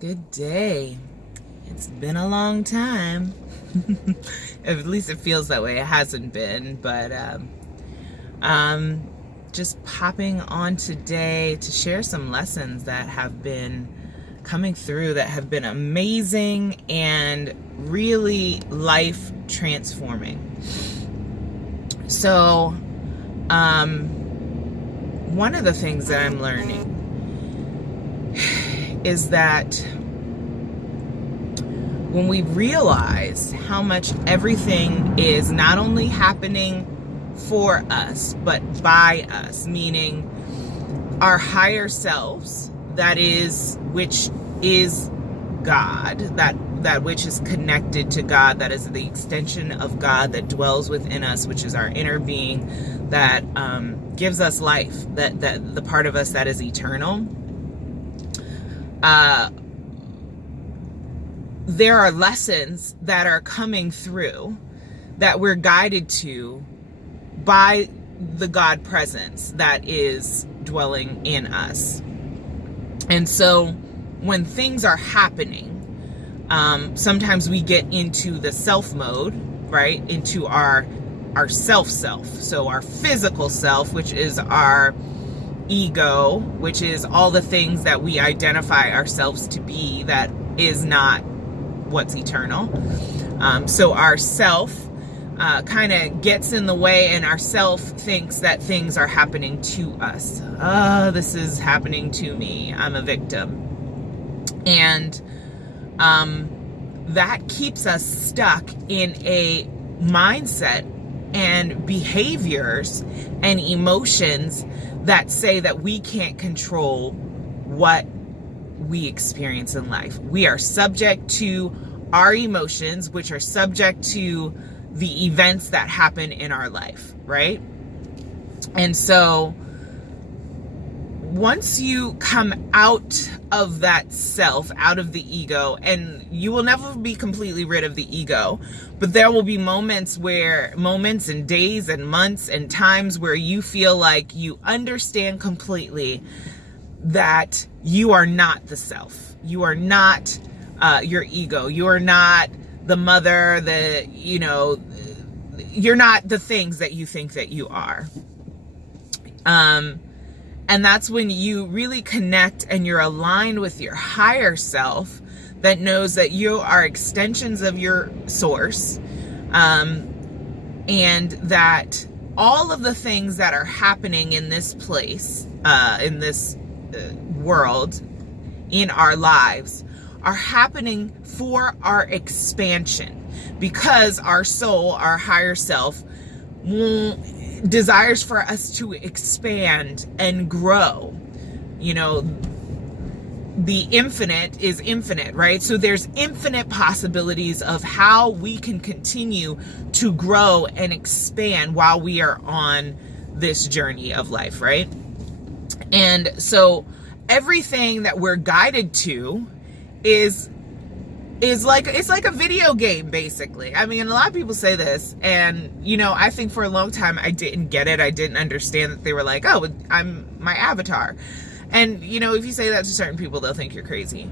Good day. It's been a long time. At least it feels that way. It hasn't been, but just popping on today to share some lessons that have been coming through that have been amazing and really life transforming. So, one of the things that I'm learning is that when we realize how much everything is not only happening for us, but by us, meaning our higher selves, which is God, that which is connected to God, that is the extension of God that dwells within us, which is our inner being, that gives us life, that the part of us that is eternal. There are lessons that are coming through that we're guided to by the God presence that is dwelling in us. And so when things are happening, sometimes we get into the self mode, right? Into our self. So our physical self, which is our ego, which is all the things that we identify ourselves to be, that is not what's eternal. So our self kind of gets in the way, and our self thinks that things are happening to us. This is happening to me. I'm a victim. And that keeps us stuck in a mindset and behaviors and emotions that say that we can't control what we experience in life. We are subject to our emotions, which are subject to the events that happen in our life, right? And so once you come out of that self, out of the ego, and you will never be completely rid of the ego, but there will be moments and days and months and times where you feel like you understand completely that you are not the self. You are not your ego. You are not the mother, you're not the things that you think that you are. And that's when you really connect and you're aligned with your higher self that knows that you are extensions of your source, and that all of the things that are happening in this place, in this world, in our lives, are happening for our expansion, because our soul, our higher self, desires for us to expand and grow. The infinite is infinite, right? So there's infinite possibilities of how we can continue to grow and expand while we are on this journey of life, right? And so everything that we're guided to is like, it's like a video game, basically. I mean, a lot of people say this, and I think for a long time I didn't get it. I didn't understand that they were like, oh, I'm my avatar. And if you say that to certain people, they'll think you're crazy.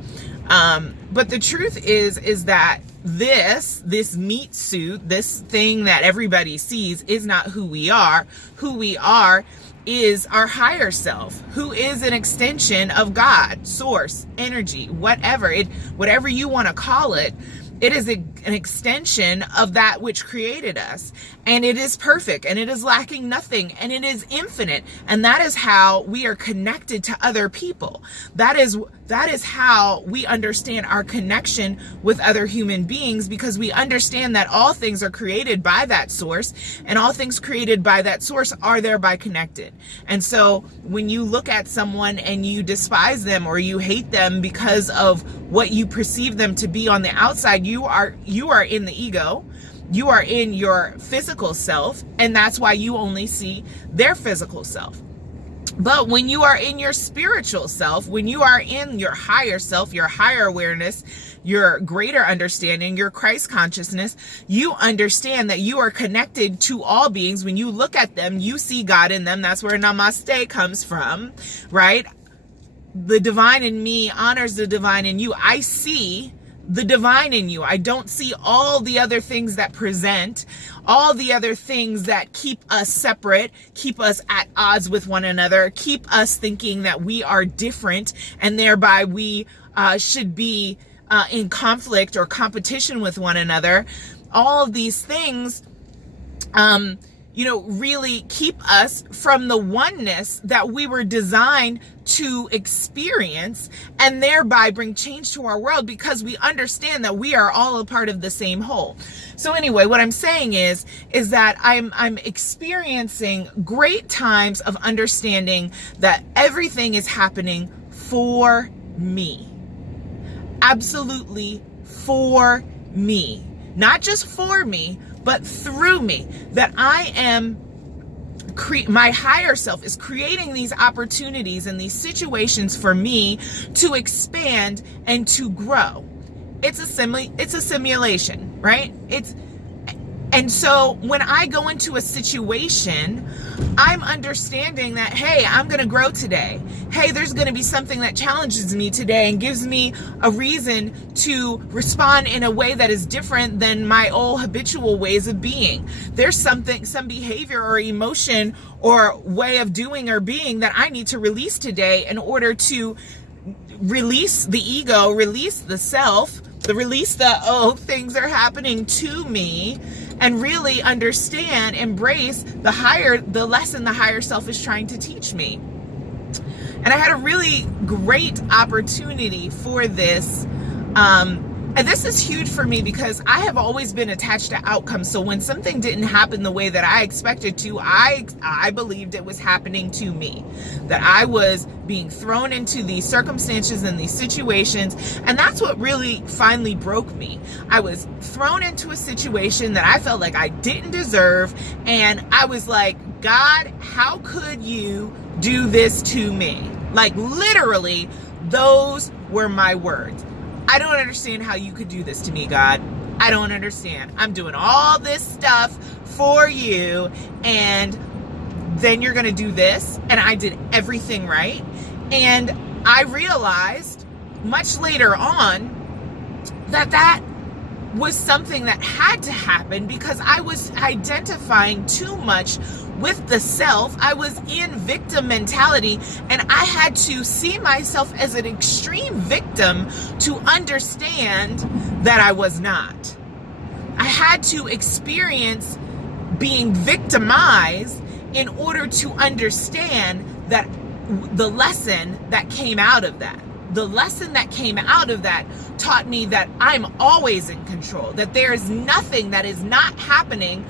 But the truth is that this meat suit, this thing that everybody sees, is not who we are. Who we are is our higher self, who is an extension of God, source, energy, whatever you want to call it. It is an extension of that which created us, and it is perfect, and it is lacking nothing, and it is infinite. And that is how we are connected to other people. That is how we understand our connection with other human beings, because we understand that all things are created by that source, and all things created by that source are thereby connected. And so when you look at someone and you despise them or you hate them because of what you perceive them to be on the outside, you are in the ego. You are in your physical self, and that's why you only see their physical self. But when you are in your spiritual self, when you are in your higher self, your higher awareness, your greater understanding, your Christ consciousness, you understand that you are connected to all beings. When you look at them, you see God in them. That's where namaste comes from, right? the divine in me honors the divine in you. I see the divine in you. I don't see all the other things that present, all the other things that keep us separate, keep us at odds with one another, keep us thinking that we are different, and thereby we should be in conflict or competition with one another. All of these things, really keep us from the oneness that we were designed to experience, and thereby bring change to our world, because we understand that we are all a part of the same whole. So anyway, what I'm saying is that I'm experiencing great times of understanding that everything is happening for me. Absolutely for me. Not just for me, but through me. That I am, my higher self is creating these opportunities and these situations for me to expand and to grow. It's a simulation, right? And so when I go into a situation, I'm understanding that, hey, I'm going to grow today. Hey, there's going to be something that challenges me today and gives me a reason to respond in a way that is different than my old habitual ways of being. There's some behavior or emotion or way of doing or being that I need to release today in order to release the ego, release the self, release the, things are happening to me, and really understand, embrace the lesson the higher self is trying to teach me. And I had a really great opportunity for this. And this is huge for me because I have always been attached to outcomes. So when something didn't happen the way that I expected to, I believed it was happening to me. That I was being thrown into these circumstances and these situations. And that's what really finally broke me. I was thrown into a situation that I felt like I didn't deserve. And I was like, God, how could you do this to me? Like literally, those were my words. I don't understand how you could do this to me, God. I don't understand. I'm doing all this stuff for you, and then you're going to do this, and I did everything right. And I realized much later on that was something that had to happen because I was identifying too much with the self. I was in victim mentality, and I had to see myself as an extreme victim to understand that I was not. I had to experience being victimized in order to understand that the lesson that came out of that. The lesson that came out of that taught me that I'm always in control, that there is nothing that is not happening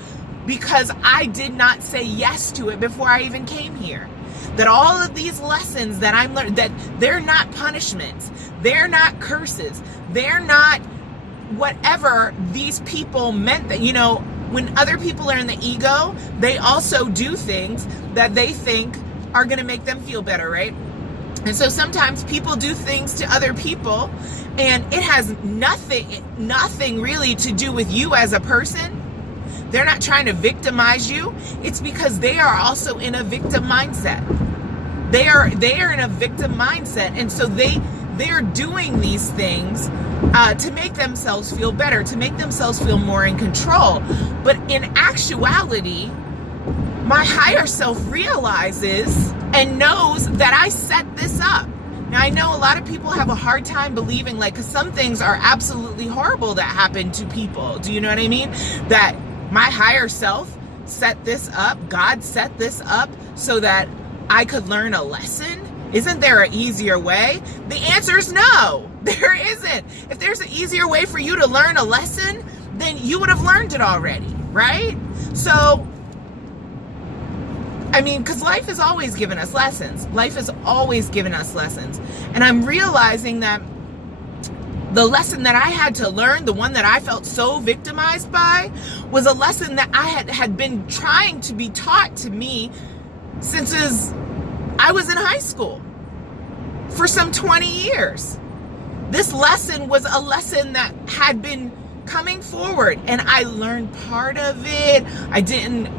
because I did not say yes to it before I even came here. That all of these lessons that I'm learning, that they're not punishments, they're not curses, they're not whatever these people meant. That, when other people are in the ego, they also do things that they think are going to make them feel better, right? And so sometimes people do things to other people, and it has nothing really to do with you as a person. They're not trying to victimize you. It's because they are also in a victim mindset. They are in a victim mindset, and so they're doing these things to make themselves feel better, to make themselves feel more in control. But in actuality, my higher self realizes and knows that I set this up. Now, I know a lot of people have a hard time believing, because some things are absolutely horrible that happen to people. Do you know what I mean? That my higher self set this up, God set this up so that I could learn a lesson. Isn't there an easier way? The answer is no, there isn't. If there's an easier way for you to learn a lesson, then you would have learned it already, right? So, because life has always given us lessons. Life has always given us lessons. And I'm realizing that the lesson that I had to learn, the one that I felt so victimized by, was a lesson that I had been trying to be taught to me since I was in high school for some 20 years. This lesson was a lesson that had been coming forward, and I learned part of it. I didn't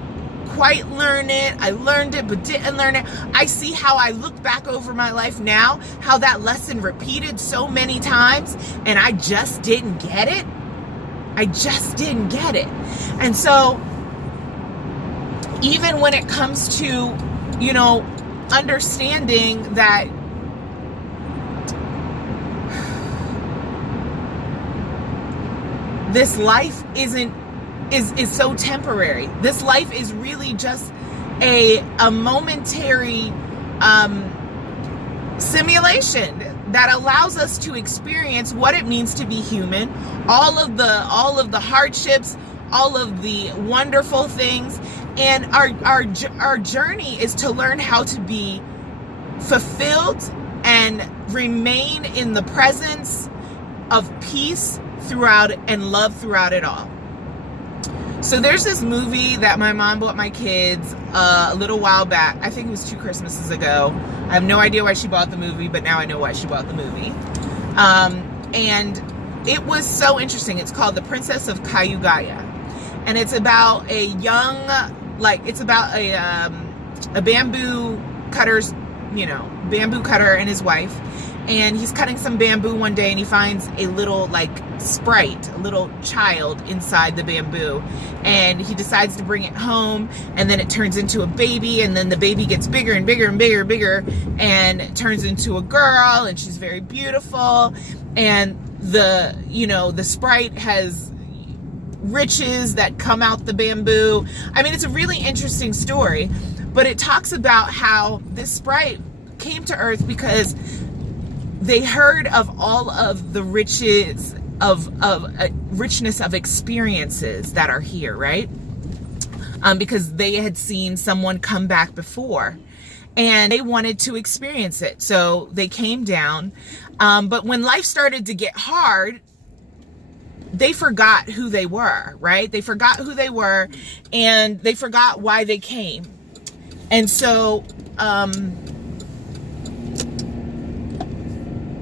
quite learn it. I learned it, but didn't learn it. I see how I look back over my life now, how that lesson repeated so many times, and I just didn't get it. I just didn't get it. And so, even when it comes to, you know, understanding that this life is so temporary. This life is really just a momentary simulation that allows us to experience what it means to be human, all of the hardships, all of the wonderful things, and our journey is to learn how to be fulfilled and remain in the presence of peace throughout and love throughout it all. So there's this movie that my mom bought my kids a little while back. I think it was 2 Christmases ago. I have no idea why she bought the movie, but now I know why she bought the movie. And it was so interesting. It's called The Princess of Cayugaya. And it's about a young, it's about a bamboo cutter's, bamboo cutter and his wife. And he's cutting some bamboo one day, and he finds a little sprite, a little child inside the bamboo, and he decides to bring it home, and then it turns into a baby, and then the baby gets bigger and bigger and bigger and bigger, and it turns into a girl, and she's very beautiful, and the sprite has riches that come out the bamboo. I mean, it's a really interesting story, but it talks about how this sprite came to Earth because they heard of all of the riches richness of experiences that are here, right? Because they had seen someone come back before, and they wanted to experience it. So they came down. But when life started to get hard, they forgot who they were, right? They forgot who they were, and they forgot why they came. And so,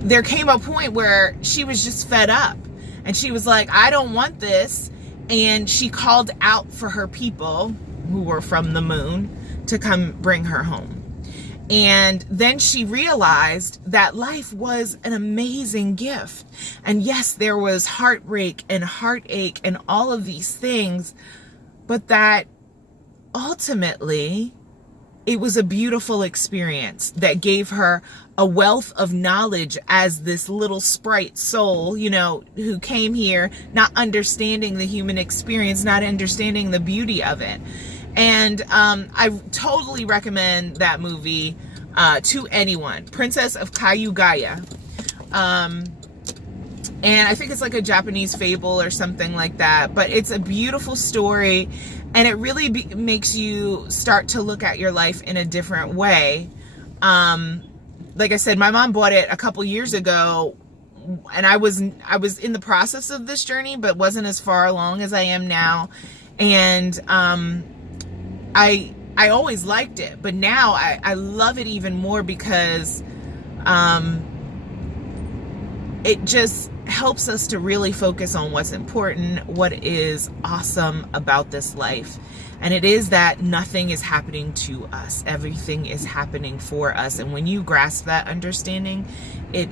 there came a point where she was just fed up, and she was like, I don't want this. And she called out for her people who were from the moon to come bring her home. And then she realized that life was an amazing gift. And yes, there was heartbreak and heartache and all of these things, but that ultimately it was a beautiful experience that gave her a wealth of knowledge as this little sprite soul, who came here not understanding the human experience, not understanding the beauty of it. And I totally recommend that movie to anyone. Princess of Cayugaya. And I think it's like a Japanese fable or something like that. But it's a beautiful story. And it really makes you start to look at your life in a different way. Like I said, my mom bought it a couple years ago, and I was in the process of this journey, but wasn't as far along as I am now. And I always liked it, but now I love it even more because it just helps us to really focus on what's important, what is awesome about this life. And it is that nothing is happening to us. Everything is happening for us. And when you grasp that understanding, it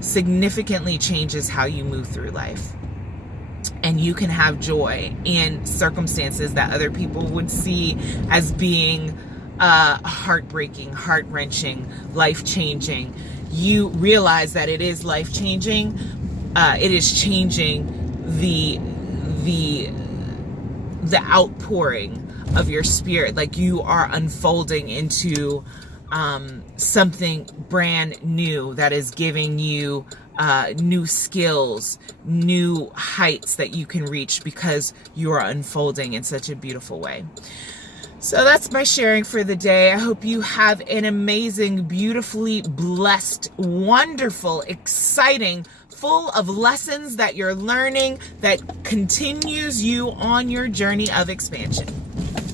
significantly changes how you move through life. And you can have joy in circumstances that other people would see as being heartbreaking, heart-wrenching, life-changing. You realize that it is life-changing. It is changing the outpouring of your spirit. Like you are unfolding into something brand new that is giving you new skills, new heights that you can reach because you are unfolding in such a beautiful way. So that's my sharing for the day. I hope you have an amazing, beautifully blessed, wonderful, exciting, full of lessons that you're learning that continues you on your journey of expansion.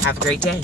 Have a great day.